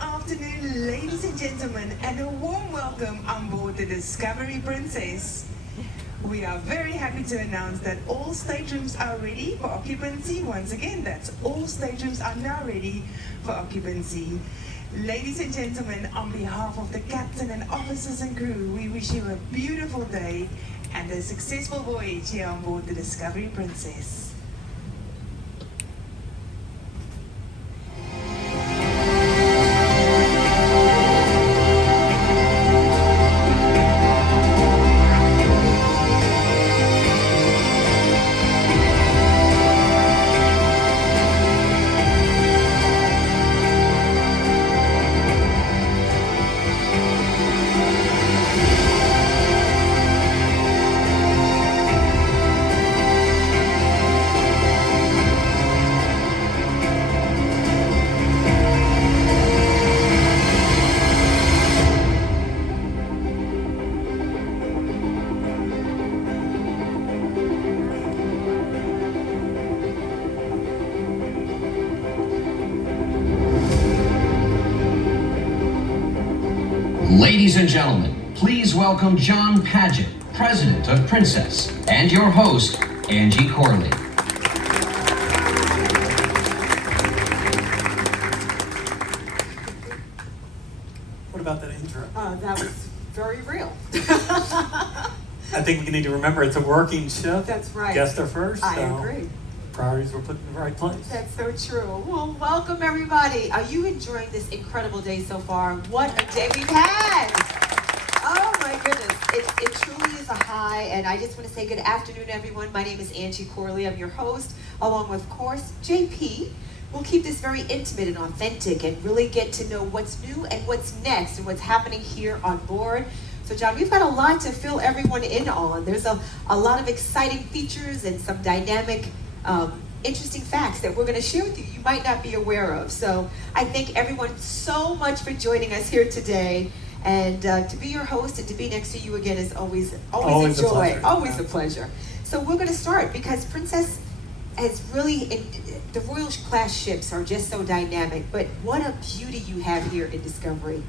afternoon, ladies and gentlemen, and a warm welcome on board the Discovery Princess. We are very happy to announce that all staterooms are ready for occupancy. Once again, that's all staterooms are now ready for occupancy. Ladies and gentlemen, on behalf of the captain and officers and crew, we wish you a beautiful day and a successful voyage here on board the Discovery Princess. Ladies and gentlemen, please welcome John Padgett, President of Princess, and your host, Angie Corley. What about that intro? That was very real. I think we need to remember it's a working ship. That's right. Guests are first. I so agree. Priorities were put in the right place. That's so true. Well, welcome everybody. Are you enjoying this incredible day so far? What a day we've had. Oh my goodness. It truly is a high, and I just want to say good afternoon, everyone. My name is Angie Corley. I'm your host, along with, of course, JP. We'll keep this very intimate and authentic and really get to know what's new and what's next and what's happening here on board. So, John, we've got a lot to fill everyone in on. There's a lot of exciting features and some dynamic interesting facts that we're going to share with you might not be aware of. So I thank everyone so much for joining us here today. And to be your host and to be next to you again is always a joy. Always a pleasure. So we're going to start because Princess has really, the Royal class ships are just so dynamic. But what a beauty you have here in Discovery.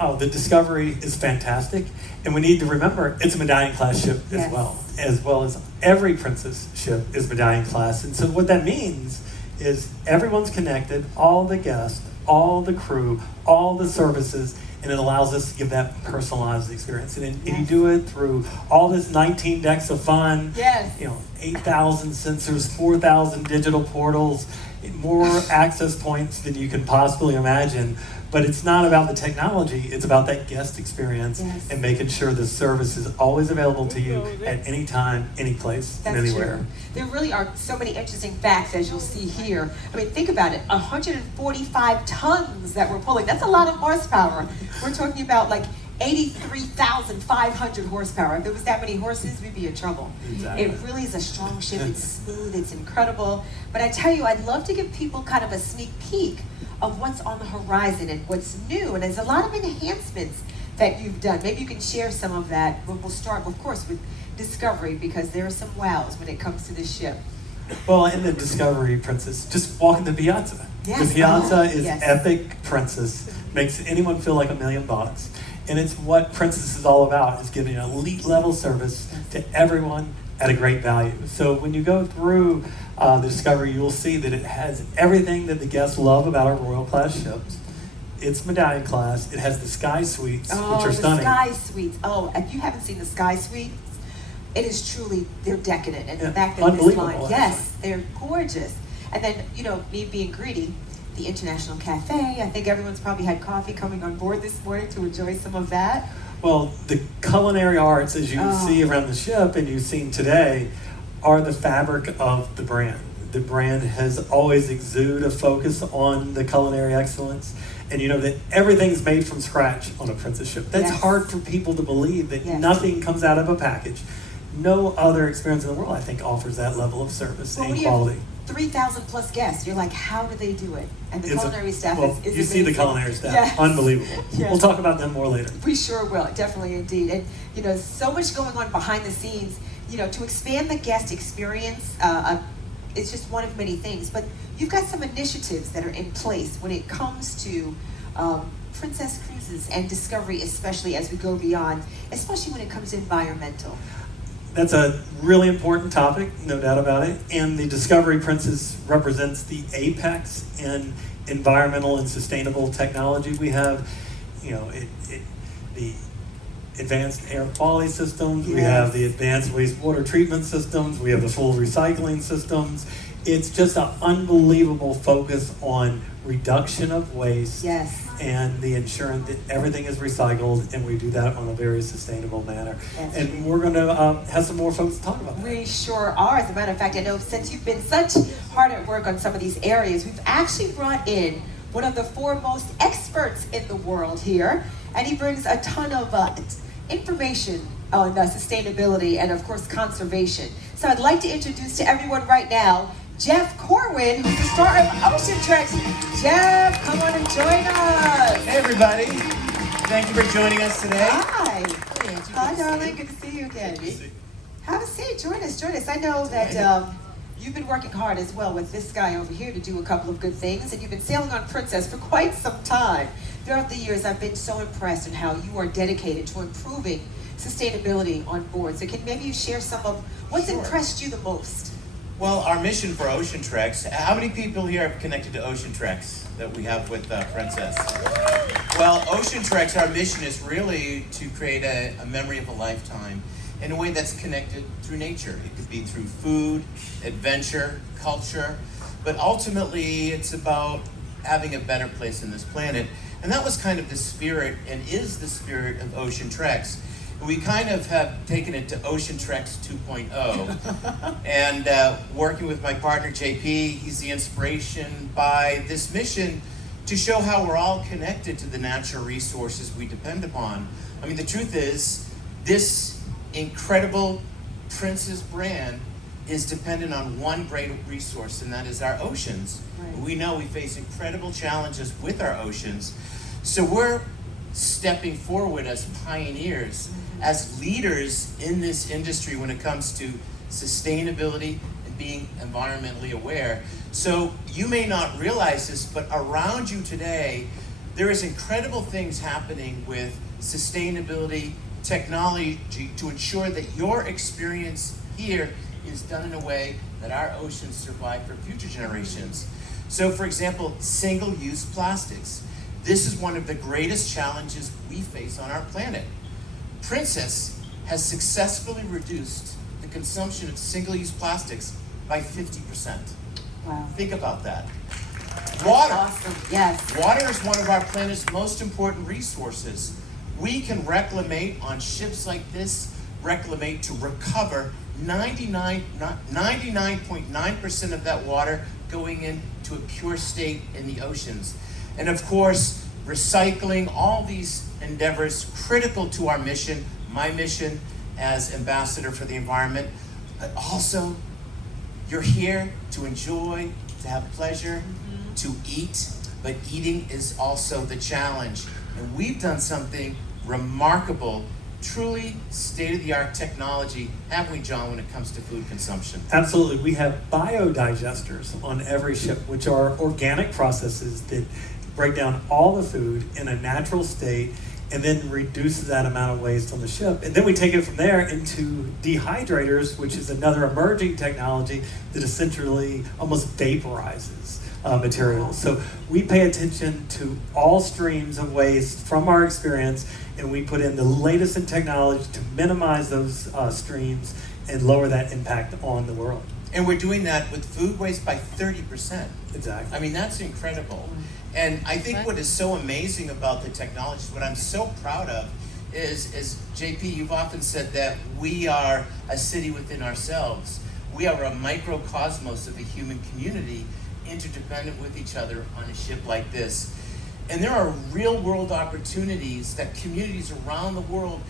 Oh, the Discovery is fantastic. And we need to remember it's a Medallion class ship Yes. as well as every Princess ship is Medallion class. And so what that means is everyone's connected, all the guests, all the crew, all the services, and it allows us to give that personalized experience. And you do it through all this 19 decks of fun, Yes. 8,000 sensors, 4,000 digital portals, more access points than you can possibly imagine. But it's not about the technology, it's about that guest experience and making sure the service is always available to you at any time, any place, and anywhere. True. There really are so many interesting facts, as you'll see here. I mean, think about it, 145 tons that we're pulling. That's a lot of horsepower. We're talking about like 83,500 horsepower. If there was that many horses, we'd be in trouble. Exactly. It really is a strong ship. It's smooth, it's incredible. But I tell you, I'd love to give people kind of a sneak peek of what's on the horizon and what's new. And there's a lot of enhancements that you've done. Maybe you can share some of that. But we'll start, of course, with Discovery because there are some wows when it comes to this ship. Well, in the Discovery Princess, just walking the piazza. Yes. The piazza is Yes. epic Princess. Makes anyone feel like $1,000,000. And it's what Princess is all about, is giving an elite level service to everyone at a great value. So when you go through the Discovery, you'll see that it has everything that the guests love about our Royal class ships. It's Medallion class. It has the Sky Suites, which are stunning. The Sky Suites. Oh, if you haven't seen the Sky Suites, it is truly, they're decadent. And the fact that this line, yes, they're gorgeous. And then, me being greedy, the International Cafe, I think everyone's probably had coffee coming on board this morning to enjoy some of that. Well, the culinary arts, as you see around the ship and you've seen today, are the fabric of the brand. The brand has always exuded a focus on the culinary excellence. And you know that everything's made from scratch on a Princess ship. That's hard for people to believe, that nothing comes out of a package. No other experience in the world, I think, offers that level of service and quality. 3,000 plus guests. You're like, how do they do it? And the culinary staff is you amazing. see the culinary staff, unbelievable. Yes. We'll talk about them more later. We sure will, definitely indeed. And so much going on behind the scenes. To expand the guest experience, it's just one of many things. But you've got some initiatives that are in place when it comes to Princess Cruises and Discovery, especially as we go beyond, especially when it comes to environmental? That's a really important topic, no doubt about it. And the Discovery Princess represents the apex in environmental and sustainable technology. We have, the advanced air quality systems, we have the advanced wastewater treatment systems, we have the full recycling systems. It's just an unbelievable focus on reduction of waste and the ensuring that everything is recycled, and we do that on a very sustainable manner. And we're going to have some more folks to talk about that. We sure are. As a matter of fact, I know since you've been such hard at work on some of these areas, we've actually brought in one of the foremost experts in the world here, and he brings a ton of information on sustainability and, of course, conservation. So I'd like to introduce to everyone right now Jeff Corwin, who's the star of Ocean Treks. Jeff, come on and join us. Hey, everybody. Thank you for joining us today. Hi. Hi, darling. Good to see you again. Have a seat. Join us. I know that you've been working hard as well with this guy over here to do a couple of good things, and you've been sailing on Princess for quite some time. Throughout the years, I've been so impressed in how you are dedicated to improving sustainability on board. So maybe you share some of what's impressed you the most? Well, our mission for Ocean Treks, how many people here have connected to Ocean Treks that we have with Princess? Well, Ocean Treks, our mission is really to create a memory of a lifetime in a way that's connected through nature. It could be through food, adventure, culture, but ultimately it's about having a better place in this planet. And that was kind of the spirit, and is the spirit, of Ocean Treks. We kind of have taken it to Ocean Treks 2.0. And working with my partner, JP, he's the inspiration by this mission to show how we're all connected to the natural resources we depend upon. I mean, the truth is, this incredible Princess brand is dependent on one great resource, and that is our oceans. Right. We know we face incredible challenges with our oceans. So we're stepping forward as pioneers, as leaders in this industry when it comes to sustainability and being environmentally aware. So you may not realize this, but around you today, there is incredible things happening with sustainability, technology to ensure that your experience here is done in a way that our oceans survive for future generations. So for example, single-use plastics. This is one of the greatest challenges we face on our planet. Princess has successfully reduced the consumption of single-use plastics by 50%. Wow. Think about that. Water. Awesome. Yes. Water is one of our planet's most important resources. We can reclimate on ships like this, reclimate to recover 99.9% of that water going into a pure state in the oceans. And of course, recycling, all these endeavors critical to our mission, my mission as ambassador for the environment. But also, you're here to enjoy, to have pleasure, to eat, but eating is also the challenge. And we've done something remarkable, truly state-of-the-art technology, haven't we, John, when it comes to food consumption? Absolutely. We have biodigesters on every ship, which are organic processes that break down all the food in a natural state and then reduce that amount of waste on the ship. And then we take it from there into dehydrators, which is another emerging technology that essentially almost vaporizes materials. So we pay attention to all streams of waste from our experience, and we put in the latest in technology to minimize those streams and lower that impact on the world. And we're doing that with food waste by 30%. Exactly. I mean, that's incredible. And I think what is so amazing about the technology, what I'm so proud of, is JP, you've often said that we are a city within ourselves. We are a microcosmos of a human community, interdependent with each other on a ship like this. And there are real world opportunities that communities around the world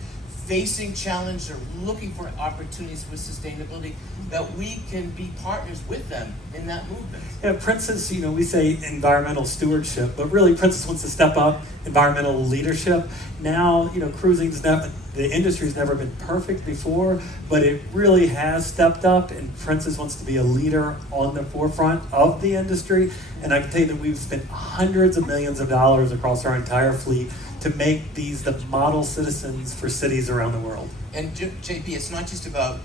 facing challenges or looking for opportunities with sustainability, that we can be partners with them in that movement. Yeah, Princess, we say environmental stewardship, but really Princess wants to step up environmental leadership. Now, the industry's never been perfect before, but it really has stepped up, and Princess wants to be a leader on the forefront of the industry. And I can tell you that we've spent hundreds of millions of dollars across our entire fleet to make these the model citizens for cities around the world. And JP, it's not just about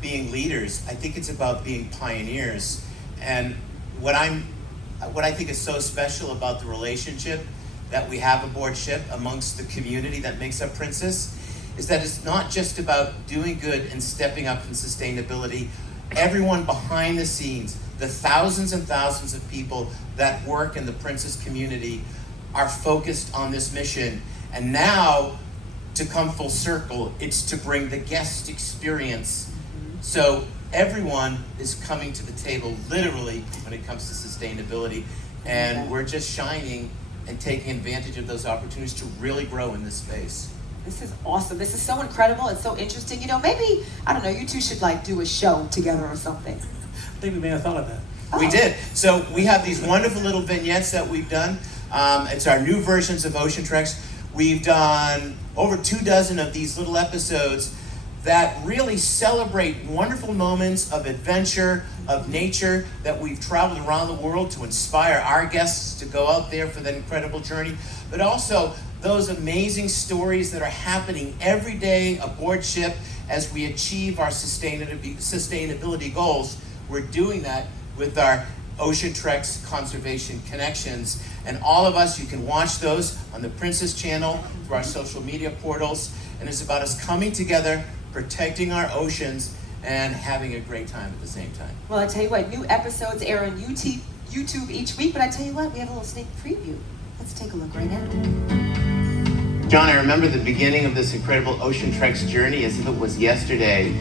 being leaders. I think it's about being pioneers. And what I think is so special about the relationship that we have aboard ship amongst the community that makes up Princess is that it's not just about doing good and stepping up in sustainability. Everyone behind the scenes, the thousands and thousands of people that work in the Princess community, are focused on this mission. And now, to come full circle, it's to bring the guest experience. So everyone is coming to the table literally when it comes to sustainability, and we're just shining and taking advantage of those opportunities to really grow in this space. This is awesome. This is so incredible. It's so interesting. Maybe, I don't know, you two should do a show together or something. I think we may have thought of that. Oh. We did. So we have these wonderful little vignettes that we've done. It's our new versions of Ocean Treks. We've done over 24 of these little episodes that really celebrate wonderful moments of adventure, of nature, that we've traveled around the world to inspire our guests to go out there for that incredible journey, but also those amazing stories that are happening every day aboard ship as we achieve our sustainability goals. We're doing that with our Ocean Treks Conservation Connections. And all of us, you can watch those on the Princess channel, through our social media portals. And it's about us coming together, protecting our oceans, and having a great time at the same time. Well, I tell you what, new episodes air on YouTube each week, but I tell you what, we have a little sneak preview. Let's take a look right now. John, I remember the beginning of this incredible Ocean Treks journey as if it was yesterday.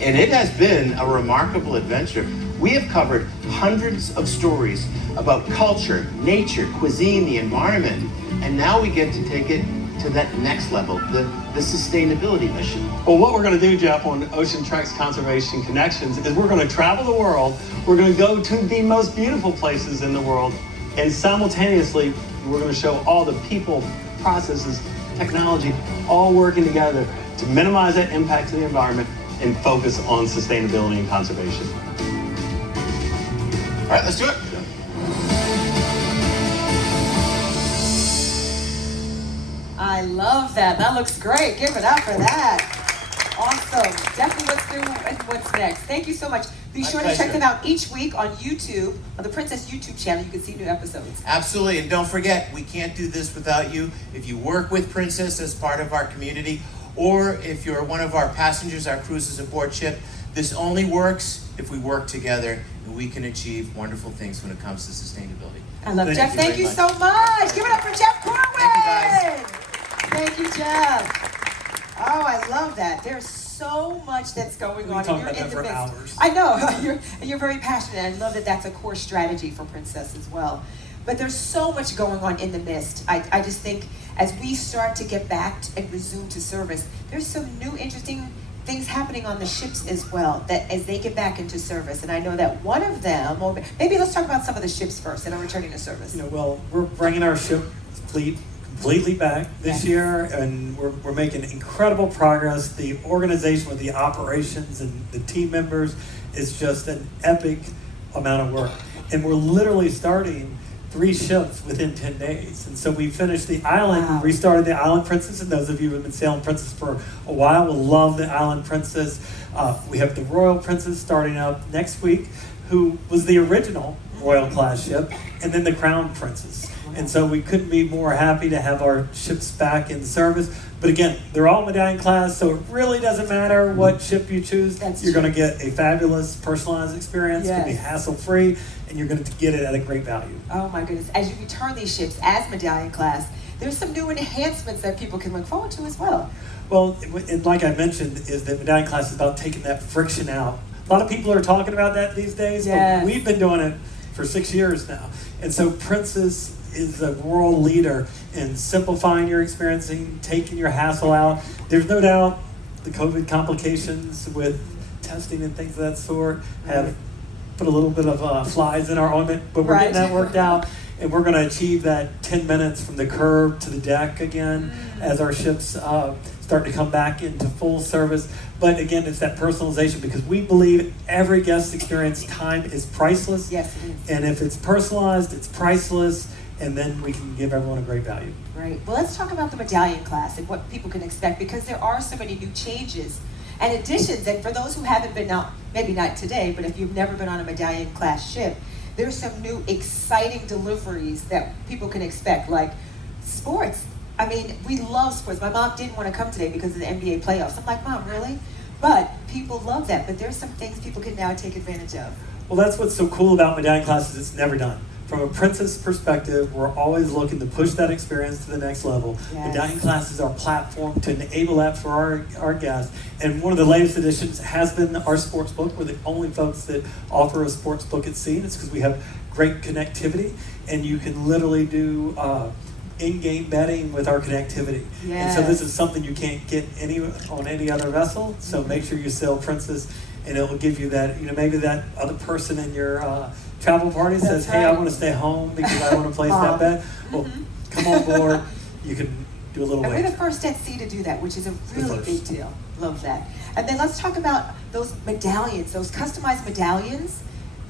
And it has been a remarkable adventure. We have covered hundreds of stories about culture, nature, cuisine, the environment, and now we get to take it to that next level, the sustainability mission. Well, what we're going to do, Jeff, on Ocean Treks Conservation Connections is we're going to travel the world. We're going to go to the most beautiful places in the world, and simultaneously, we're going to show all the people, processes, technology, all working together to minimize that impact to the environment and focus on sustainability and conservation. All right, let's do it. I love that. That looks great. Give it up for that. Awesome. Definitely let's do what's next. Thank you so much. Be My sure to pleasure. check them out each week on YouTube, on the Princess YouTube channel. You can see new episodes. Absolutely, and don't forget, we can't do this without you. If you work with Princess as part of our community, or if you're one of our passengers, our cruises aboard ship, this only works if we work together, and we can achieve wonderful things when it comes to sustainability. I love Jeff. Thank you very so much. Give it up for Jeff Corwin. Thank you, guys. Thank you, Jeff. Oh, I love that. There's so much that's going on. talk And you're about in that the for midst. hours. I know. You're very passionate. I love that that's a core strategy for Princess as well. But there's so much going on in the midst. I just think as we start to get back and resume to service, there's some new interesting things happening on the ships as well, that as they get back into service. And I know that one of them, or maybe let's talk about some of the ships first that are returning to service. Well, we're bringing our ship fleet completely back this year, and we're making incredible progress. The organization with the operations and the team members is just an epic amount of work. And we're literally starting 3 ships within 10 days. And so we finished the island, Wow. restarted the Island Princess, and those of you who have been sailing Princess for a while will love the Island Princess. We have the Royal Princess starting up next week, who was the original Royal class ship, and then the Crown Princess. And so we couldn't be more happy to have our ships back in service. But again, they're all medallion class, so it really doesn't matter what ship you choose. You're going to get a fabulous personalized experience. It's going to be hassle-free, and you're going to get it at a great value. Oh my goodness. As you return these ships as medallion class, there's some new enhancements that people can look forward to as well. Well, and like I mentioned, is that medallion class is about taking that friction out. A lot of people are talking about that these days, Yes. but we've been doing it for 6 years now. And so Princess is a world leader in simplifying your experiencing, taking your hassle out. There's no doubt the COVID complications with testing and things of that sort have put a little bit of flies in our ointment, but we're getting that worked out. And we're going to achieve that 10 minutes from the curb to the deck again as our ships start to come back into full service. But again, it's that personalization, because we believe every guest experience time is priceless. Yes, it is. And if it's personalized, it's priceless, and then we can give everyone a great value. Right. Well, let's talk about the medallion class and what people can expect, because there are so many new changes and additions. And for those who haven't been out, maybe not today, but if you've never been on a medallion class ship, there's some new exciting deliveries that people can expect, like sports. I mean, we love sports. My mom didn't want to come today because of the NBA playoffs. I'm like, Mom, really? But people love that. But there's some things people can now take advantage of. Well, that's what's so cool about medallion classes. It's never done. From a Princess perspective, we're always looking to push that experience to the next level. Yes. Medallion class is our platform to enable that for our guests. And one of the latest additions has been our sports book. We're the only folks that offer a sports book at sea. It's because we have great connectivity, and you can literally do in-game betting with our connectivity. Yes. And so this is something you can't get on any other vessel. So make sure you sail Princess, and it will give you that, maybe that other person in your travel party says, hey, I want to stay home because I want to place that bet. Well, come on board. You can do a little And we're wager. the first at sea to do that, which is a really big deal. Love that. And then let's talk about those medallions, those customized medallions.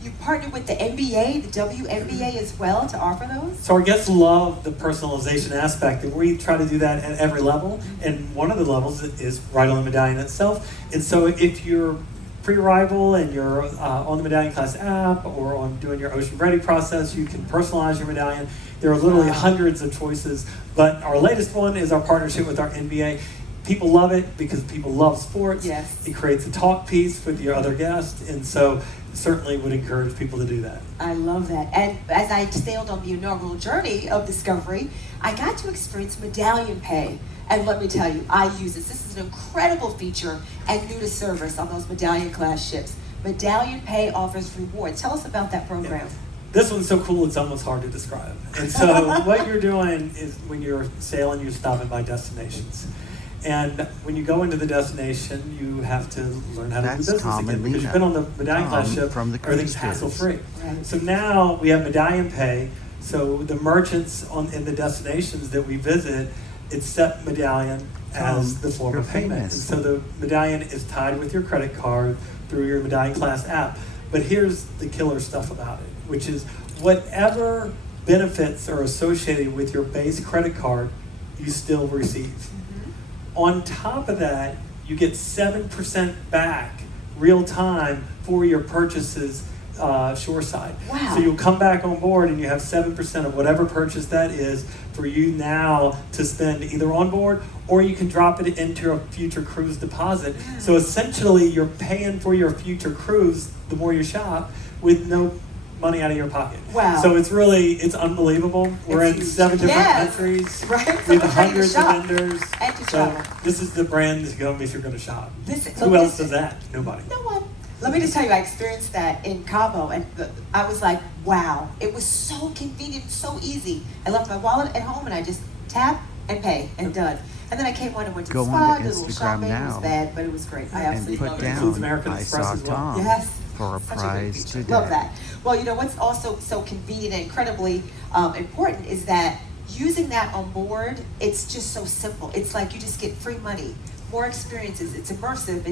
You partnered with the NBA, the WNBA as well to offer those? So our guests love the personalization aspect, and we try to do that at every level. And one of the levels is right on the medallion itself. And so if you're pre-arrival and you're on the Medallion Class app or on doing your Ocean Ready process, you can personalize your medallion. There are literally hundreds of choices, but our latest one is our partnership with our NBA. People love it because people love sports. Yes. It creates a talk piece with your other guests, and so certainly would encourage people to do that. I love that. And as I sailed on the inaugural journey of Discovery, I got to experience medallion pay. And let me tell you, I use this. This is an incredible feature and new to service on those medallion class ships. Medallion Pay offers rewards. Tell us about that program. Yeah. This one's so cool, it's almost hard to describe. And so what you're doing is when you're sailing, you're stopping by destinations. And when you go into the destination, you have to learn how to do business again. Because you've been on the Medallion class ship, everything's hassle-free. Right. So now we have Medallion Pay. So the merchants in the destinations that we visit, it's set medallion as the form of payment. And so the medallion is tied with your credit card through your Medallion Class app. But here's the killer stuff about it, which is whatever benefits are associated with your base credit card, you still receive. Mm-hmm. On top of that, you get 7% back real time for your purchases shoreside. Wow. So you'll come back on board and you have 7% of whatever purchase that is for you now to spend either on board, or you can drop it into a future cruise deposit. So essentially you're paying for your future cruise the more you shop with no money out of your pocket. Wow. So it's unbelievable. We're in 7 different countries. Right. We have hundreds of vendors. And to So travel. this is the brand to go if you're going to shop. So Who else does that? Nobody. No one. Let me just tell you, I experienced that in Cabo, and I was like, wow. It was so convenient, so easy. I left my wallet at home, and I just tap and pay, and done. And then I came on and went to the spa, did a little shopping. It was bad, but it was great. I absolutely loved it. Includes American Express as well. Yes. For a Such prize great feature. today. Love that. Well, what's also so convenient and incredibly important is that using that on board, it's just so simple. It's like you just get free money, more experiences. It's immersive.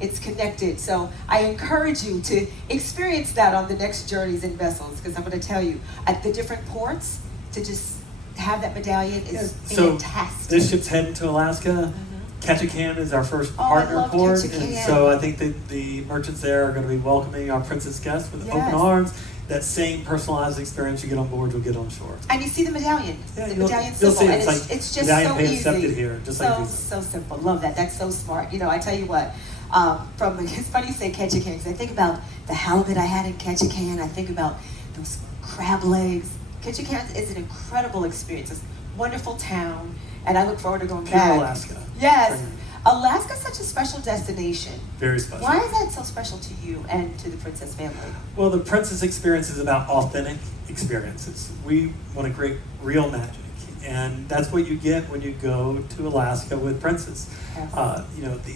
It's connected. So I encourage you to experience that on the next journeys in vessels, because I'm going to tell you, at the different ports, to just have that medallion is fantastic. This ship's heading to Alaska. Ketchikan is our first I partner love port, Ketchikan. and so I think that the merchants there are going to be welcoming our Princess guests with Yes. open arms. That same personalized experience you get on board, you'll get on shore. And you see the medallion, Yeah, the you'll medallion see symbol, it. and It's it's like just medallion so pay easy. accepted here, just like Visa. So simple. Love that. That's so smart. I tell you what. It's funny you say Ketchikan, because I think about the halibut I had in Ketchikan. I think about those crab legs. Ketchikan is an incredible experience. It's a wonderful town, and I look forward to going Pure back. Alaska. Yes. Alaska's such a special destination. Very special. Why is that so special to you and to the Princess family? Well, the Princess experience is about authentic experiences. We want to create real magic, and that's what you get when you go to Alaska with Princess. Yes. You know, the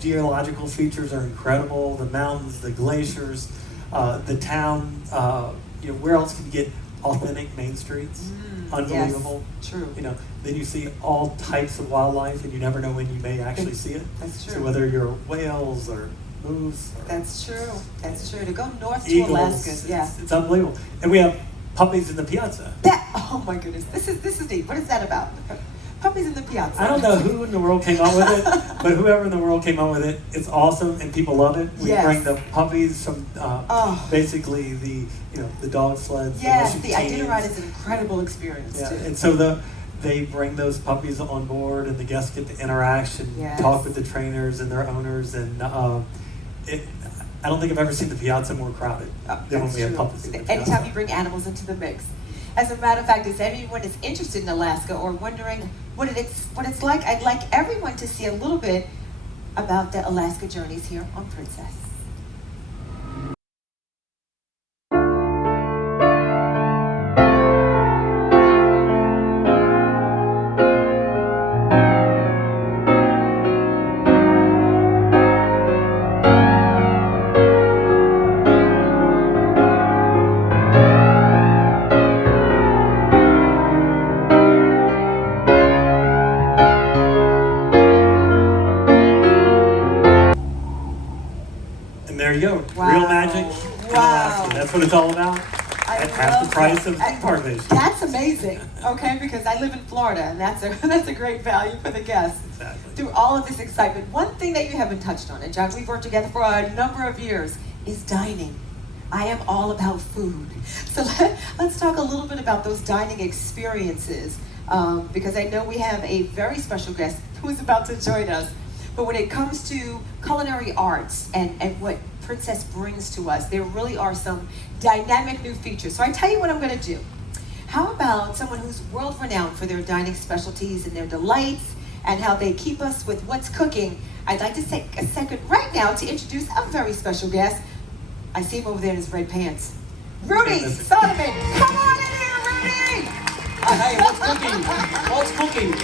geological features are incredible. The mountains, the glaciers, the town. You know, where else can you get authentic main streets? Unbelievable. Yes, true. You know, then you see all types of wildlife, and you never know when you may actually see it. That's true. So whether you're whales or moose, or That's true. That's true. To go north eagles, to Alaska, yeah. it's unbelievable. And we have puppies in the piazza. Oh my goodness, this is neat. What is that about? Puppies in the piazza. I don't know who in the world came up with it, but whoever in the world came up with it, it's awesome, and people love it. We Yes. bring the puppies from Oh. basically the dog sleds. Yes, the the Iditarod is an incredible experience Yeah, too. and so they bring those puppies on board, and the guests get to interact and Yes. talk with the trainers and their owners. And I don't think I've ever seen the piazza more crowded than when That's we have true. puppies in the piazza. Anytime you bring animals into the mix. As a matter of fact, if anyone is interested in Alaska or wondering what it's like, I'd like everyone to see a little bit about the Alaska journeys here on Princess. And there you go, Wow. real magic in Wow. Alaska. That's what it's all about. I At half love the price that. of theme park vacation. That's amazing, okay? Because I live in Florida, and that's a great value for the guests. Exactly. Through all of this excitement, one thing that you haven't touched on, and John, we've worked together for a number of years, is dining. I am all about food. So let's talk a little bit about those dining experiences, because I know we have a very special guest who is about to join us. But when it comes to culinary arts and what Princess brings to us, there really are some dynamic new features. So I tell you what I'm going to do. How about someone who's world renowned for their dining specialties and their delights and how they keep us with what's cooking? I'd like to take a second right now to introduce a very special guest. I see him over there in his red pants. Rudy Solomon, come on in here, Rudy! Hey, what's cooking? What's cooking?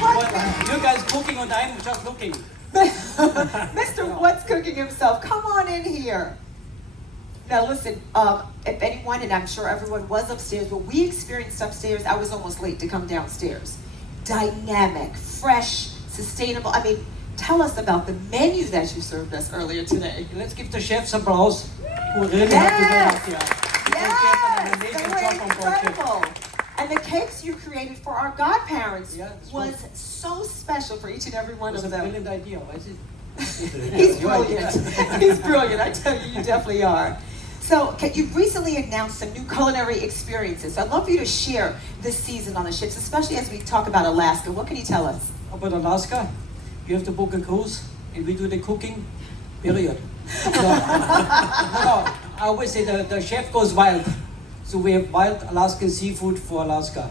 You guys cooking or I'm just looking? Mr. What's Cooking himself, come on in here. Now listen, if anyone, and I'm sure everyone was upstairs, but we experienced upstairs, I was almost late to come downstairs. Dynamic, fresh, sustainable. I mean, tell us about the menu that you served us earlier today. Let's give the chefs applause who really Yes! have to work here. Yes, They they did an were amazing job on board here. incredible. And the cakes you created for our godparents Yeah, that's was right. so special for each and every one It was of a them. brilliant idea, was it? He's brilliant. He's brilliant. I tell you, you definitely are. So, you've recently announced some new culinary experiences. So I'd love for you to share this season on the ships, especially as we talk about Alaska. What can you tell us? About Alaska, you have to book a cruise and we do the cooking, period. I always say the chef goes wild. So we have wild Alaskan seafood for Alaska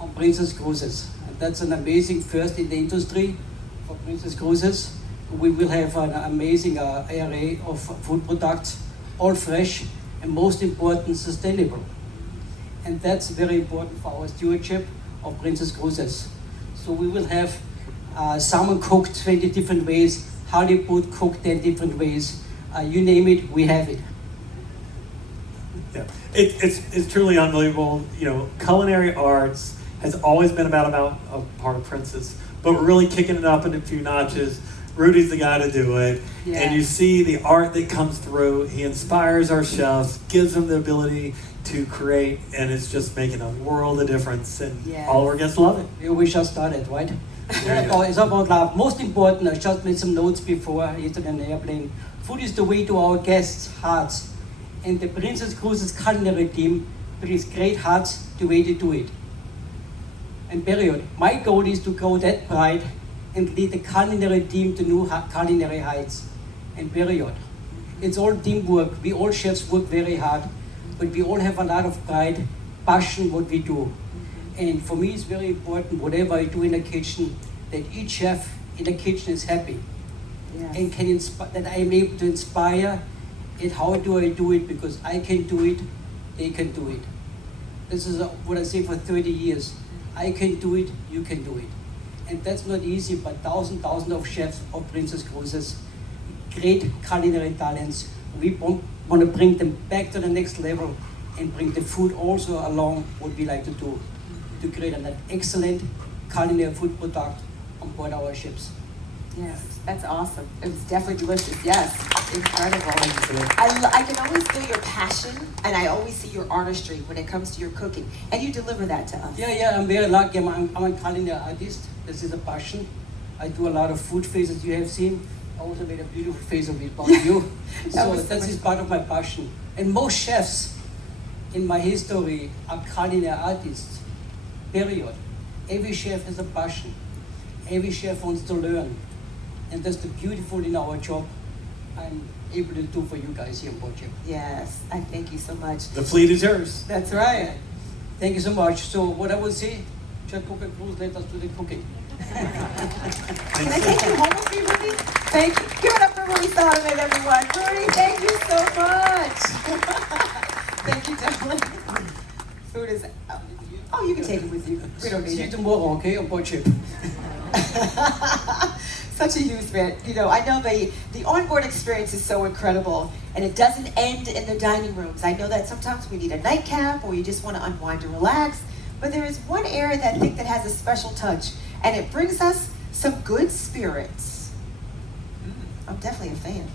on Princess Cruises. And that's an amazing first in the industry for Princess Cruises. We will have an amazing array of food products, all fresh and most important, sustainable. And that's very important for our stewardship of Princess Cruises. So we will have salmon cooked 20 different ways, halibut cooked 10 different ways. You name it, we have it. Yeah, it's truly unbelievable. You know, culinary arts has always been about a part of Princess, but we're really kicking it up in a few notches. Rudy's the guy to do it, and you see the art that comes through. He inspires our chefs, gives them the ability to create, and it's just making a world of difference. And Yes. all of our guests love it. We just started, right? There you go. It's about love. Most important, I just made some notes before yesterday on the airplane. Food is the way to our guests' hearts. And the Princess Cruises culinary team brings great hearts the way they do it. And period. My goal is to grow that pride and lead the culinary team to new culinary heights. And period. It's all teamwork. We all chefs work very hard, but we all have a lot of pride, passion, what we do. And for me, it's very important, whatever I do in the kitchen, that each chef in the kitchen is happy Yes. and can that I am able to inspire. And how do I do it? Because I can do it, they can do it. This is what I say for 30 years. I can do it, you can do it. And that's not easy, but thousands of chefs of Princess Cruises, great culinary talents. We want to bring them back to the next level and bring the food also along what we like to do, to create an excellent culinary food product on board our ships. Yes, that's awesome. It was definitely delicious. Yes, incredible. Thank you. I can always feel your passion, and I always see your artistry when it comes to your cooking, and you deliver that to us. Yeah, I'm very lucky. I'm a culinary artist. This is a passion. I do a lot of food faces you have seen. I also made a beautiful face of it about you. So was that is part of my passion. And most chefs in my history are culinary artists, period. Every chef has a passion. Every chef wants to learn. And that's the beautiful in our job I'm able to do for you guys here in Padgett. Yes, I thank you so much. The fleet is yours. That's right. Thank you so much. So what I will say, Chef Cook and Cruz, let us do the cooking. Can I take you home with me, Rudy? Thank you. Give it up for Rudy Solomon, everyone. Rudy, thank you so much. Thank you, darling. Food is. Oh, you can take it with you. We don't See need you it. tomorrow, okay, on Padgett. Such a youth man. You know, I know the onboard experience is so incredible, and it doesn't end in the dining rooms. I know that sometimes we need a nightcap or you just want to unwind and relax, but there is one area that I think that has a special touch, and it brings us some good spirits. I'm definitely a fan.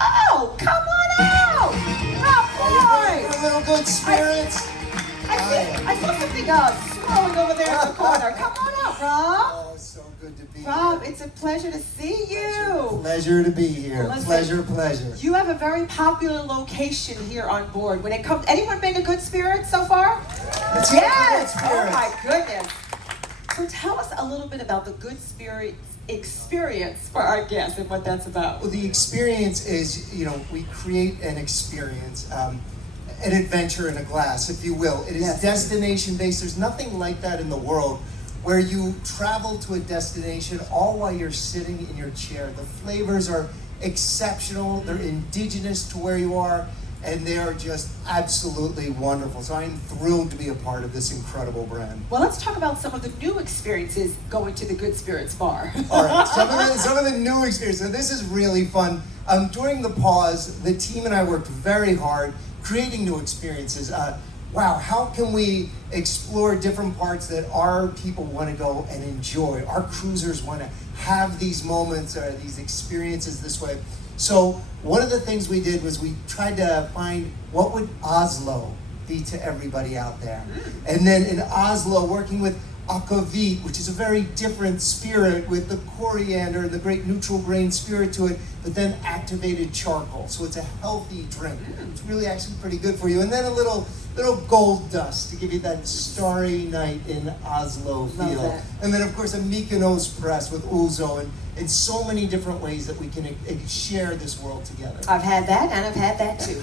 Oh, come on out! Oh, boy! A little good spirits. I saw something swirling over there in the corner. Come on out, Rob. Oh, it's so good to be Rob, here. it's a pleasure to see you. Pleasure to be here. Listen, Pleasure. You have a very popular location here on board. When it comes, anyone been to Good Spirits so far? Let's hear it for Yes. Good Oh Spirits. my goodness. So tell us a little bit about the Good Spirits experience for our guests and what that's about. Well, the experience is, we create an experience, an adventure in a glass, if you will. It is Yes. destination based. There's nothing like that in the world, where you travel to a destination all while you're sitting in your chair. The flavors are exceptional. They're indigenous to where you are, and they are just absolutely wonderful. So I'm thrilled to be a part of this incredible brand. Well, let's talk about some of the new experiences going to the Good Spirits bar. All right, some of the new experiences. So this is really fun. During the pause, the team and I worked very hard creating new experiences. Wow, how can we explore different parts that our people want to go and enjoy? Our cruisers want to have these moments or these experiences this way. So one of the things we did was we tried to find what would Oslo be to everybody out there. And then in Oslo, working with aquavit, which is a very different spirit with the coriander and the great neutral grain spirit to it, but then activated charcoal. So it's a healthy drink. It's really actually pretty good for you. And then a little gold dust to give you that starry night in Oslo Love feel. that. And then of course a Mykonos press with ouzo and so many different ways that we can share this world together. I've had that, and I've had that too.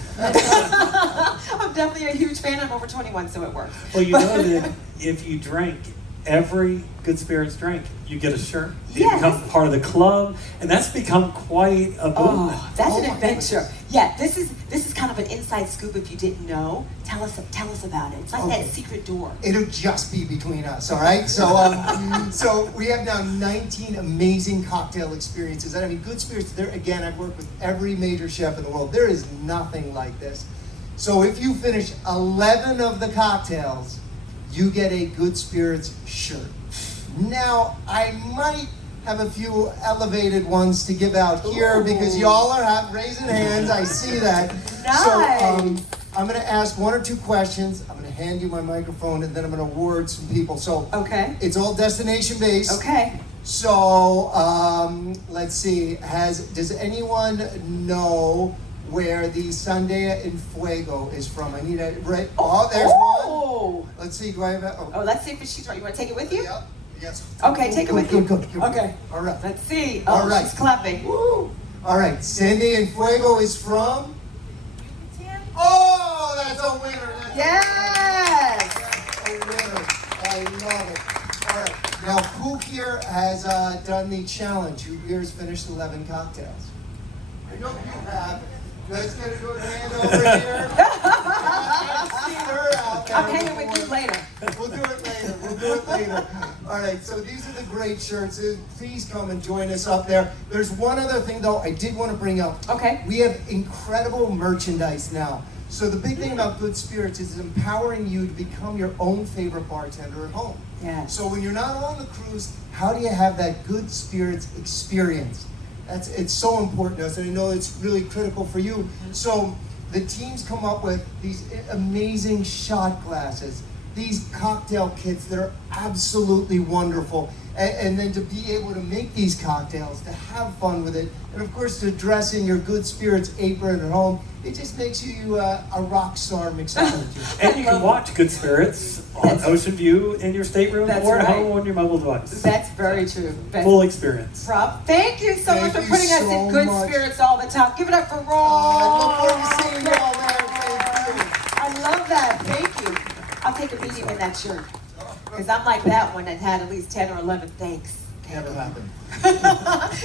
I'm definitely a huge fan. I'm over 21, so it works. Well, you know that if you drink every Good Spirits drink, you get a shirt. You Yes. become part of the club, and that's become quite a movement. Oh, that's Oh an my adventure. goodness. Yeah, this is kind of an inside scoop if you didn't know. Tell us about it. It's like Okay. that secret door. It'll just be between us, all right? So, so we have now 19 amazing cocktail experiences. And I mean, Good Spirits, there again, I've worked with every major chef in the world. There is nothing like this. So if you finish 11 of the cocktails, you get a Good Spirits shirt. Now, I might have a few elevated ones to give out here because y'all are raising hands. I see that. Nice. So I'm going to ask one or two questions. I'm going to hand you my microphone, and then I'm going to word some people. So Okay. it's all destination based. Okay. So let's see. Does anyone know where the Sandea en Fuego is from? I need a right. Oh, there's one. Oh. Let's see. Do I have a? Oh, let's see if she's right. You want to take it with you? Yep. Yes. Okay, take it with you. Good. Okay. All right. Let's see. Oh, All right. she's clapping. Woo. All right. Sandea en Fuego is from. Oh, that's a winner. That's Yes. a winner. I love it. All right. Now, who here has done the challenge? Who here has finished 11 cocktails? I know you have. Let's get a good hand over here. I've seen her out there. I'm hanging with you later. We'll do it later. We'll do it later. All right, so these are the great shirts. Please come and join us up there. There's one other thing, though, I did want to bring up. Okay. We have incredible merchandise now. So the big thing about Good Spirits is empowering you to become your own favorite bartender at home. Yeah. So when you're not on the cruise, how do you have that Good Spirits experience? It's so important to us, and I know it's really critical for you. So the teams come up with these amazing shot glasses, these cocktail kits that are absolutely wonderful, and then to be able to make these cocktails, to have fun with it, and of course to dress in your Good Spirits apron at home, it just makes you a rock star mixologist. And you can watch Good Spirits on Ocean View in your stateroom That's or at right. home on your mobile device. That's very true. Full experience. Rob, thank you so much Thank for putting you us in so good much. spirits all the time. Give it up for Rob. I look forward to seeing you all there. Thank you. I love that. Thank you. I'll take a medium in that shirt. Because I'm like that one that had at least 10 or 11 thanks. Never happened.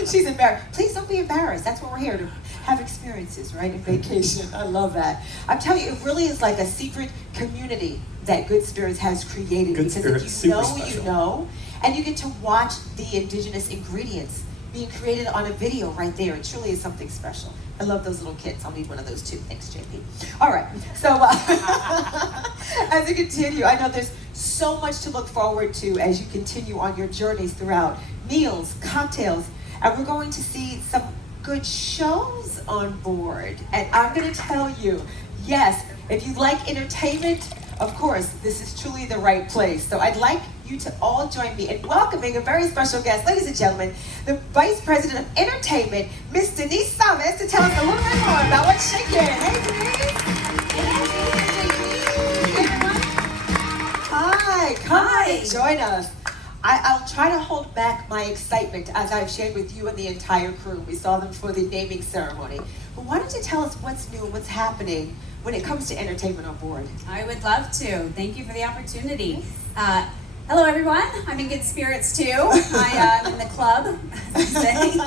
She's embarrassed. Please don't be embarrassed. That's what we're here to have experiences, right? And vacation. I love that. I'm telling you, it really is like a secret community that Good Spirits has created. Good because Spirits, if you know, super you special. know, and you get to watch the indigenous ingredients being created on a video right there. It truly is something special. I love those little kits. I'll need one of those too. Thanks, JP. All right. So as you continue, I know there's so much to look forward to as you continue on your journeys throughout meals, cocktails, and we're going to see some good shows on board. And I'm going to tell you, yes, if you like entertainment, of course, this is truly the right place. So I'd like you to all join me in welcoming a very special guest, ladies and gentlemen, the Vice President of Entertainment, Miss Denise Summers, to tell us a little bit more about what's shaking. Hey, Denise. Hey, everyone. Hi, come on and join us. I'll try to hold back my excitement as I've shared with you and the entire crew. We saw them for the naming ceremony. But why don't you tell us what's new and what's happening when it comes to entertainment on board? I would love to. Thank you for the opportunity. Hello, everyone. I'm in good spirits too. I am in the club, as they say.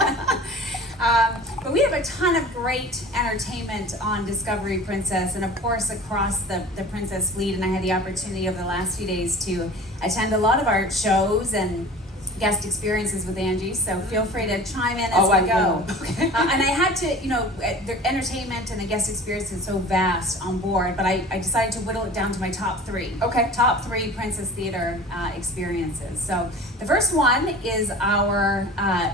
But we have a ton of great entertainment on Discovery Princess and of course across the Princess fleet, and I had the opportunity over the last few days to attend a lot of our shows and guest experiences with Angie, so feel free to chime in as we go. And I had to, the entertainment and the guest experience is so vast on board, but I decided to whittle it down to my top three. Okay. Top three Princess Theater experiences. So the first one is our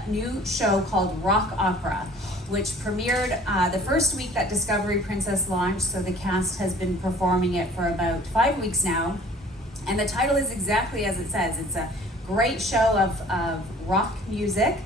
new show called Rock Opera, which premiered the first week that Discovery Princess launched, so the cast has been performing it for about 5 weeks now. And the title is exactly as it says. It's a great show of rock music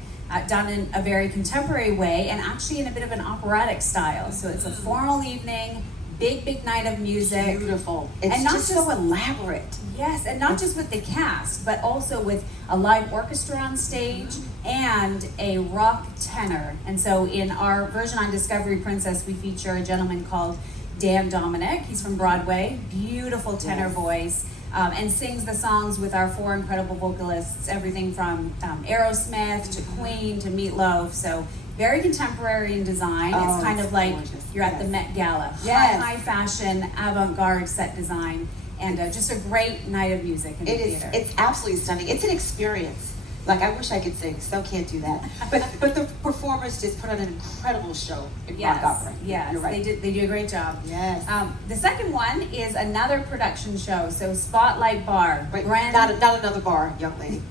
done in a very contemporary way and actually in a bit of an operatic style. So it's a formal evening, big night of music. Beautiful. It's and not just so elaborate. Yes, and not just with the cast, but also with a live orchestra on stage and a rock tenor. And so in our version on Discovery Princess, we feature a gentleman called Dan Dominic. He's from Broadway, beautiful tenor voice. And sings the songs with our four incredible vocalists, everything from Aerosmith to Queen to Meatloaf. So very contemporary in design. Oh, it's kind of like gorgeous. you're at the Met Gala. Yes. High fashion, avant-garde set design, and just a great night of music in the theater. It's absolutely stunning. It's an experience. Like, I wish I could sing, still can't do that. But the performers just put on an incredible show in rock opera. Yes, You're right. they do a great job. Yes. The second one is another production show, so Spotlight Bar. Wait, Brand- not another bar, young lady.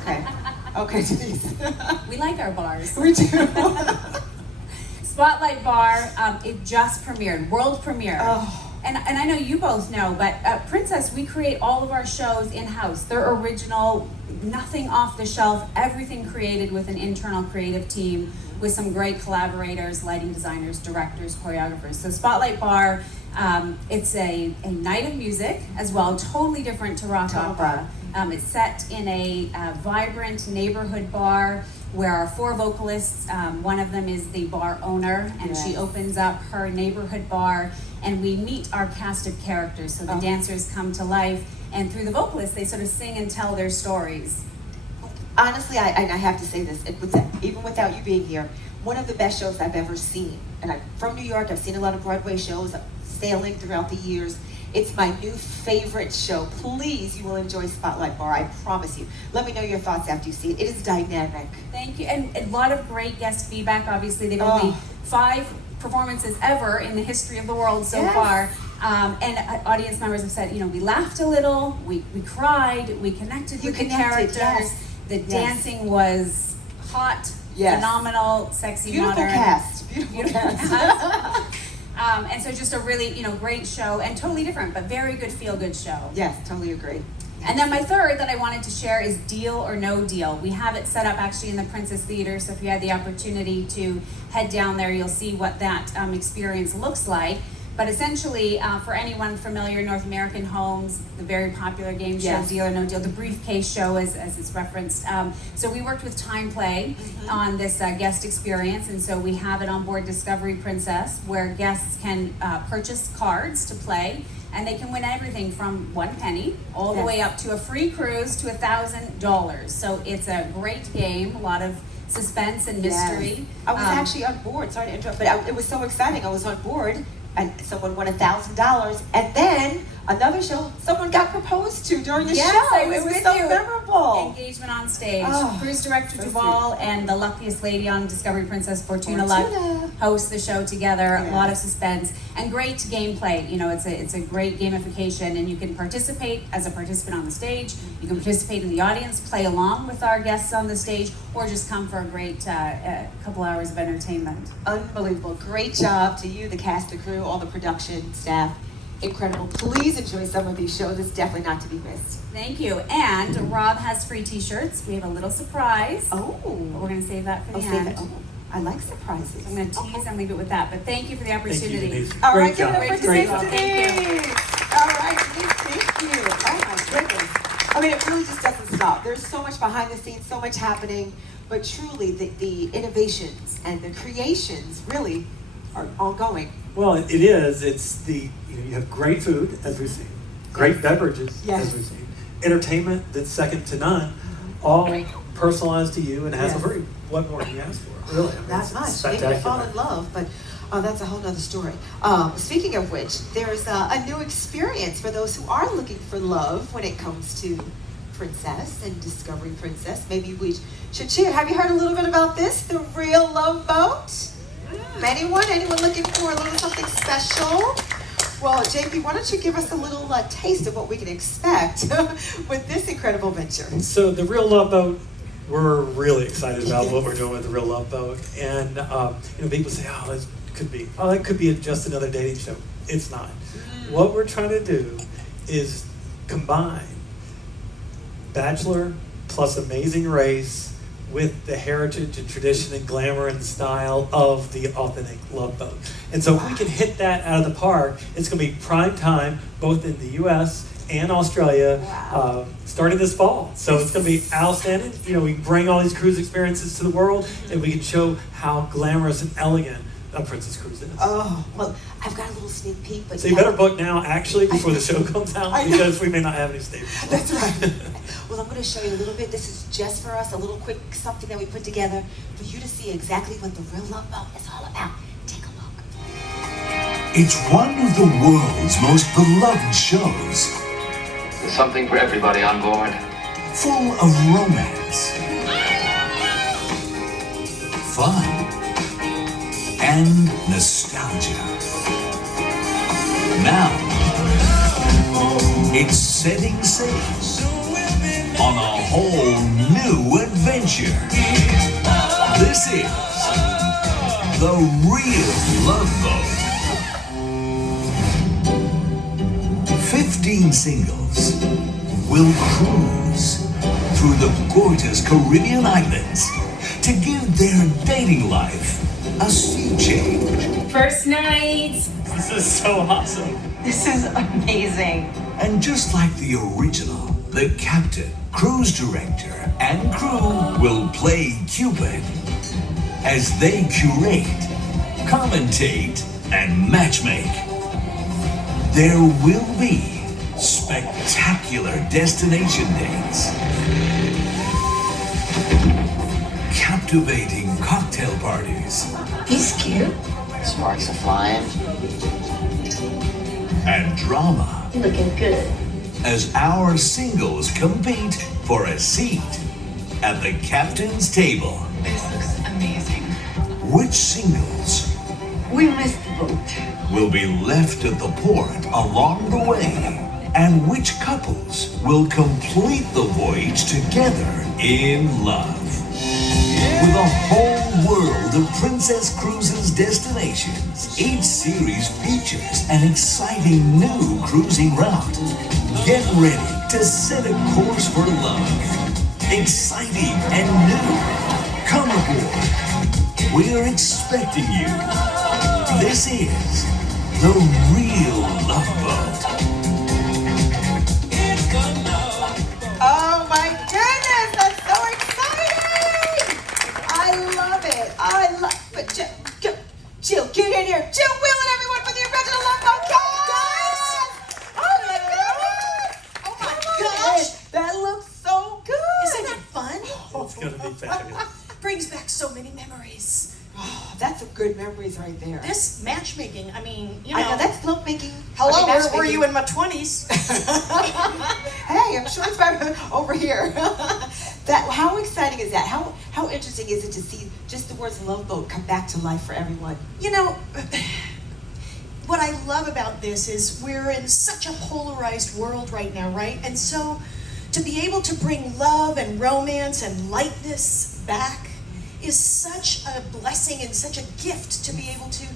Okay. Okay, Denise. We like our bars. We do. Spotlight Bar, it just premiered, world premiere. Oh. And I know you both know, but at Princess, we create all of our shows in-house. They're original, nothing off the shelf, everything created with an internal creative team with some great collaborators, lighting designers, directors, choreographers. So Spotlight Bar, it's a night of music as well, totally different to rock opera. It's set in a vibrant neighborhood bar where our 4 vocalists, one of them is the bar owner, and she opens up her neighborhood bar, and we meet our cast of characters. So the dancers come to life, and through the vocalists, they sort of sing and tell their stories. Honestly, I have to say this, even without you being here, one of the best shows I've ever seen. And I'm from New York, I've seen a lot of Broadway shows, I'm sailing throughout the years. It's my new favorite show. Please, you will enjoy Spotlight Bar, I promise you. Let me know your thoughts after you see it. It is dynamic. Thank you, and a lot of great guest feedback. Obviously, they've only 5 performances ever in the history of the world so far. And audience members have said, you know, we laughed a little, we cried, we connected with the characters. The dancing was hot, phenomenal, sexy, beautiful modern. Beautiful cast. And so just a really, you know, great show, and totally different, but very good feel-good show. Yes, totally agree. And then my third that I wanted to share is Deal or No Deal. We have it set up actually in the Princess Theater, so if you had the opportunity to head down there, you'll see what that experience looks like. But essentially, for anyone familiar, North American Homes, the very popular game show, Deal or No Deal, the briefcase show as it's referenced. So we worked with Time Play on this guest experience, and so we have it on board Discovery Princess, where guests can purchase cards to play, and they can win everything from 1 penny all the way up to a free cruise to $1,000. So it's a great game, a lot of suspense and mystery. I was actually on board, sorry to interrupt, but it was so exciting. I was on board, and someone won $1,000, and then another show, someone got proposed to during the show. It was so you. memorable. Engagement on stage. Cruise director Duval and the luckiest lady on Discovery Princess, Fortuna Luck, host the show together. A lot of suspense and great gameplay. You know, it's a great gamification, and you can participate as a participant on the stage. You can participate in the audience, play along with our guests on the stage, or just come for a great couple hours of entertainment. Unbelievable. Great job to you, the cast, the crew, all the production staff. Incredible. Please enjoy some of these shows. It's definitely not to be missed. Thank you. And Rob has free t-shirts. We have a little surprise. Oh. But we're going to save that for the end. I like surprises. I'm going to tease and leave it with that. But thank you for the opportunity. All right, Great give it up for Great Denise. job. Thank you. All right, Denise, thank you. Oh my goodness. I mean, it really just doesn't stop. There's so much behind the scenes, so much happening. But truly, the innovations and the creations really are ongoing. Well, it is. It's you have great food, as we've seen, great beverages, as we've seen, entertainment that's second to none, all personalized to you, and has a very, what more can you ask for? Really, I mean, Not it's much. Maybe to fall spectacular. in love, but that's a whole nother story. Speaking of which, there's a new experience for those who are looking for love when it comes to Princess and Discovery Princess. Maybe we should share. Have you heard a little bit about this? The Real Love Boat? Anyone looking for a little something special? Well, JP, why don't you give us a little taste of what we can expect with this incredible venture? So the Real Love Boat, we're really excited about what we're doing with the Real Love Boat. And people say, that could be just another dating show. It's not. What we're trying to do is combine Bachelor plus Amazing Race with the heritage and tradition and glamour and style of the authentic Love Boat. And so if we can hit that out of the park, it's going to be prime time both in the U.S. and Australia starting this fall. So it's going to be outstanding. We can bring all these cruise experiences to the world, and we can show how glamorous and elegant a Princess Cruise is. Oh, well, I've got a little sneak peek. But so you better book now, actually, before the show comes out, because we may not have any stages. That's right. Well, I'm going to show you a little bit. This is just for us, a little quick something that we put together for you to see exactly what the Real Love Boat is all about. Take a look. It's one of the world's most beloved shows. There's something for everybody on board. Full of romance, fun, and nostalgia. Now, it's setting sail on a whole new adventure. This is the Real Love Boat. 15 singles will cruise through the gorgeous Caribbean islands to give their dating life a sea change. First night. This is so awesome. This is amazing. And just like the original, the captain, cruise director, and crew will play Cupid as they curate, commentate, and matchmake. There will be spectacular destination dates, captivating cocktail parties, He's cute. Sparks are flying. and drama Looking good. as our singles compete for a seat at the captain's table. This looks amazing. Which singles We missed the boat. will be left at the port along the way, and which couples will complete the voyage together in love? With a whole world of Princess Cruises destinations, each series features an exciting new cruising route. Get ready to set a course for love. Exciting and new. Come aboard. We're expecting you. This is the real Love Boat. Oh my goodness, that's so exciting! I love it. But Jill, get in here. Jill Wheelan, everyone, for the original Love Boat cast! Oh my goodness! Oh my gosh! That looks so good. Isn't it fun? It's gonna be fabulous. Brings back so many memories. Oh, that's some good memories right there. This matchmaking, I mean, you know. I know that's love making. Hello, where were you in my 20s? Hey, I'm sure it's right over here. How exciting is that? How interesting is it to see just the words Love Boat come back to life for everyone? You know, what I love about this is we're in such a polarized world right now, right? And so to be able to bring love and romance and lightness back is such a blessing and such a gift to be able to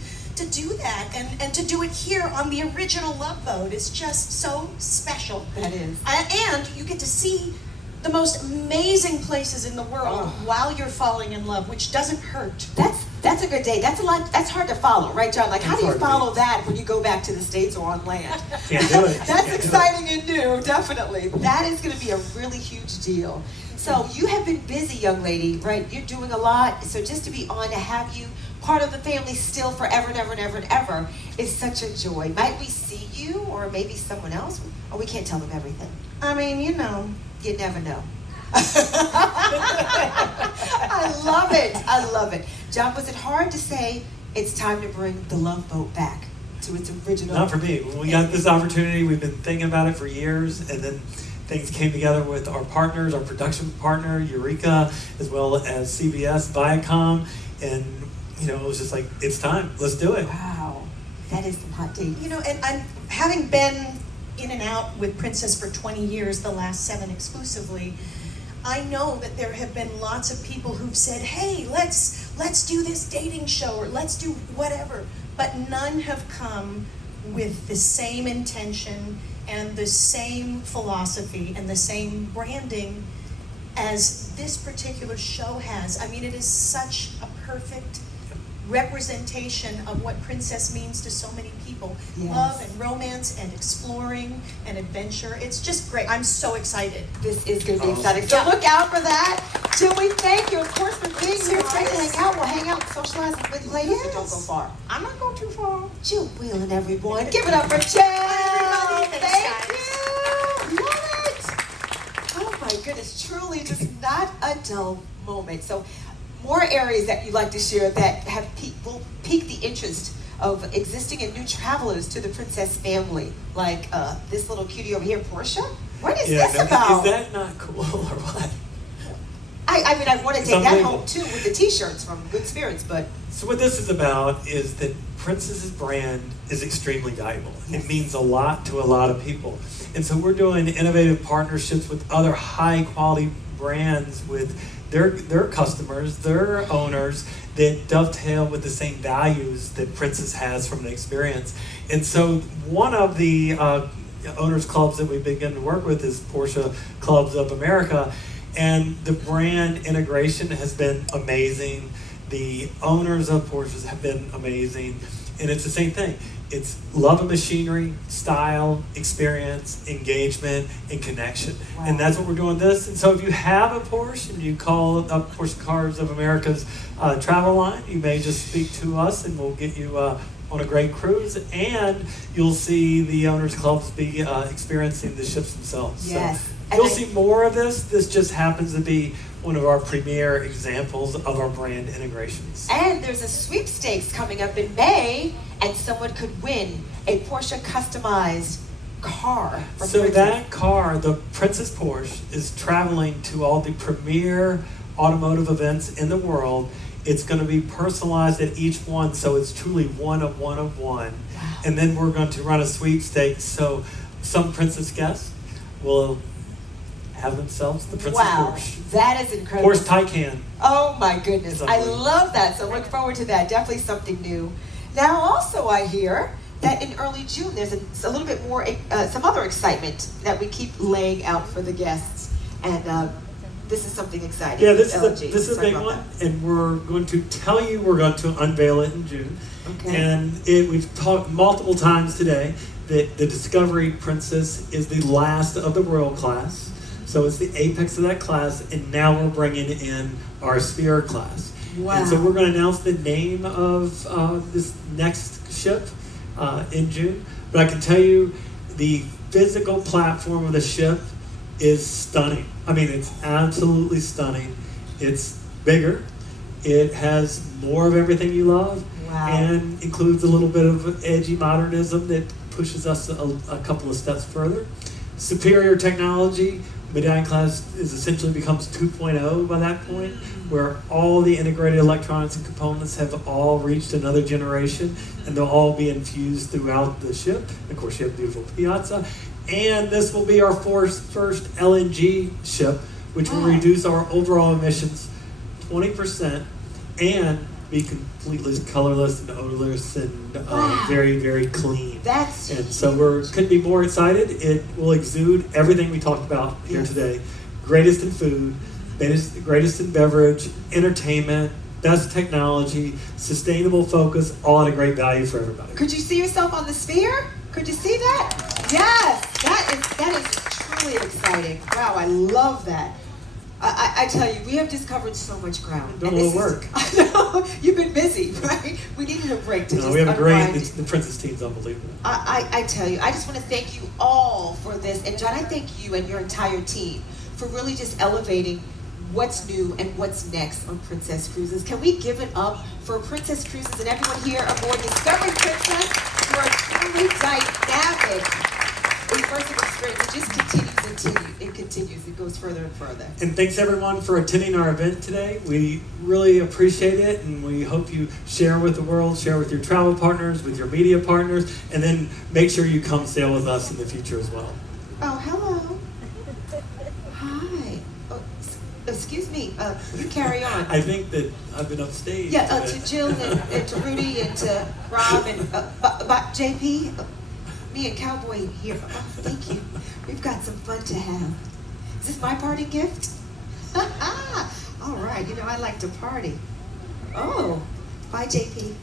do that and to do it here on the original Love Boat is just so special. That is. And you get to see the most amazing places in the world while you're falling in love, which doesn't hurt. That's a good day. That's a lot. That's hard to follow, right, John? Like, how do you follow that when you go back to the States or on land? Can't do it. That's exciting and new, definitely. That is going to be a really huge deal. So you have been busy, young lady, right? You're doing a lot. So just to be on to have you part of the family still forever and ever and ever and ever is such a joy. Might we see you or maybe someone else? Or we can't tell them everything. I mean, you know. You never know. I love it. I love it. John, was it hard to say it's time to bring the Love Boat back to its original? Not for me. When we got this opportunity, we've been thinking about it for years, and then things came together with our partners, our production partner, Eureka, as well as CBS, Viacom, and it was just like, it's time. Let's do it. Wow. That is some hot tea. You know, and I'm having been in and out with Princess for 20 years, the last 7 exclusively, I know that there have been lots of people who've said, hey, let's do this dating show or let's do whatever, but none have come with the same intention and the same philosophy and the same branding as this particular show has. I mean, it is such a perfect representation of what Princess means to so many people. Yes. Love and romance and exploring and adventure. It's just great. I'm so excited. This is going to be exciting. So look out for that. Jill, we thank you, of course, for being here today to hang out. We'll hang out and socialize with you ladies, but don't go far. I'm not going too far. Jill Wheelan, everyone. Give it up for Jill. Thank you. Love it. Oh my goodness, truly just not a dull moment. So more areas that you'd like to share that have will pique the interest of existing and new travelers to the Princess family, like this little cutie over here, Portia. What is this about? Is that not cool or what? I mean, I want to take that home too with the T-shirts from Good Spirits, but. So what this is about is that Princess's brand is extremely valuable. It means a lot to a lot of people. And so we're doing innovative partnerships with other high quality brands with their customers, their owners that dovetail with the same values that Princess has from an experience. And so one of the owners clubs that we've begun to work with is Porsche Clubs of America. And the brand integration has been amazing. The owners of Porsches have been amazing. And it's the same thing. It's love of machinery, style, experience, engagement, and connection. Wow. And that's what we're doing this. And so if you have a Porsche and you call up Porsche Cars of America's travel line, you may just speak to us and we'll get you on a great cruise. And you'll see the owners' clubs be experiencing the ships themselves. Yes. So And you'll I- see more of this. This just happens to be one of our premier examples of our brand integrations. And there's a sweepstakes coming up in May, and someone could win a Porsche customized car. From So Princess. that car, the Princess Porsche, is traveling to all the premier automotive events in the world. It's going to be personalized at each one, so it's truly one of one of one. Wow. And then we're going to run a sweepstakes, so some Princess guests will have themselves the Princess Wow, Porsche. that is incredible. Porsche Taycan. Oh my goodness, It's I unbelievable. love that. So look forward to that. Definitely something new. Now, also, I hear that in early June there's a little bit more, some other excitement that we keep laying out for the guests, and this is something exciting. Yeah, this is LG. this is a Sorry big about one, and we're going to tell you we're going to unveil it in June. Okay. And we've talked multiple times today that the Discovery Princess is the last of the Royal class. So it's the apex of that class, and now we're bringing in our Sphere class. Wow. And so we're going to announce the name of this next ship in June. But I can tell you the physical platform of the ship is stunning. I mean, it's absolutely stunning. It's bigger. It has more of everything you love. Wow. And includes a little bit of edgy modernism that pushes us a couple of steps further. Superior technology. Medallion class is essentially becomes 2.0 by that point, where all the integrated electronics and components have all reached another generation, and they'll all be infused throughout the ship. Of course, you have a beautiful piazza, and this will be our first LNG ship, which will reduce our overall emissions 20% and be completely colorless and odorless and very, very clean. That's And so couldn't be more excited. It will exude everything we talked about here today. Greatest in food, greatest in beverage, entertainment, best technology, sustainable focus, all at a great value for everybody. Could you see yourself on the Sphere? Could you see that? Yes, that is truly exciting. Wow, I love that. I tell you, we have just covered so much ground. Done a And little this work. is- I know, you've been busy, right? We needed a break to just We have a unwind. great, the Princess team's unbelievable. I tell you, I just want to thank you all for this. And John, I thank you and your entire team for really just elevating what's new and what's next on Princess Cruises. Can we give it up for Princess Cruises and everyone here aboard Discovery Princess who are truly dynamic, immersive experience. It just continues. It goes further and further. And thanks everyone for attending our event today. We really appreciate it, and we hope you share with the world, share with your travel partners, with your media partners, and then make sure you come sail with us in the future as well. Oh, hello. Hi. Oh, excuse me. You carry on. I think that I've been upstage. Yeah, today. to Jill and to Rudy and to Rob and JP, me and Cowboy here. Oh, thank you. We've got some fun to have. Is this my party gift? All right, you know I like to party. Oh, bye JP.